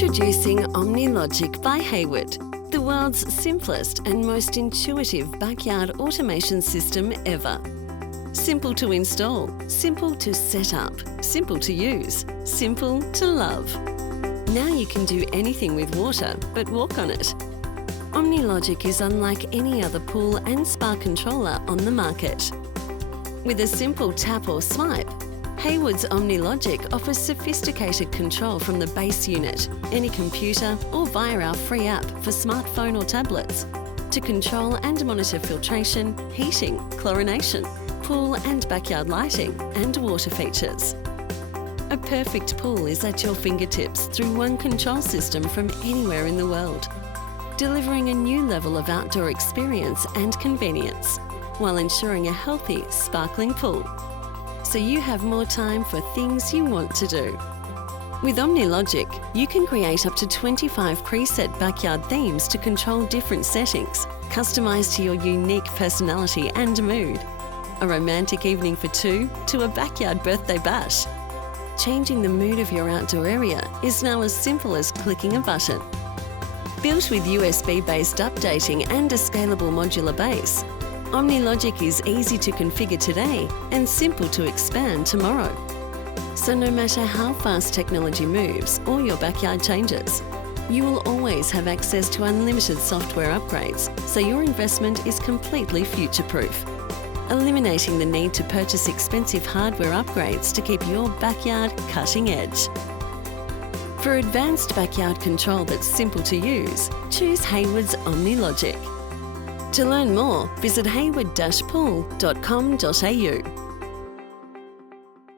Introducing OmniLogic by Hayward, the world's simplest and most intuitive backyard automation system ever. Simple to install, simple to set up, simple to use, simple to love. Now you can do anything with water but walk on it. OmniLogic is unlike any other pool and spa controller on the market. With a simple tap or swipe, Hayward's OmniLogic offers sophisticated control from the base unit, any computer or via our free app for smartphone or tablets, to control and monitor filtration, heating, chlorination, pool and backyard lighting and water features. A perfect pool is at your fingertips through one control system from anywhere in the world, delivering a new level of outdoor experience and convenience, while ensuring a healthy, sparkling pool, so you have more time for things you want to do. With OmniLogic, you can create up to 25 preset backyard themes to control different settings, customised to your unique personality and mood. A romantic evening for two to a backyard birthday bash. Changing the mood of your outdoor area is now as simple as clicking a button. Built with USB-based updating and a scalable modular base, OmniLogic is easy to configure today and simple to expand tomorrow. So no matter how fast technology moves or your backyard changes, you will always have access to unlimited software upgrades, so your investment is completely future-proof, eliminating the need to purchase expensive hardware upgrades to keep your backyard cutting edge. For advanced backyard control that's simple to use, choose Hayward's OmniLogic. To learn more, visit hayward-pool.com.au.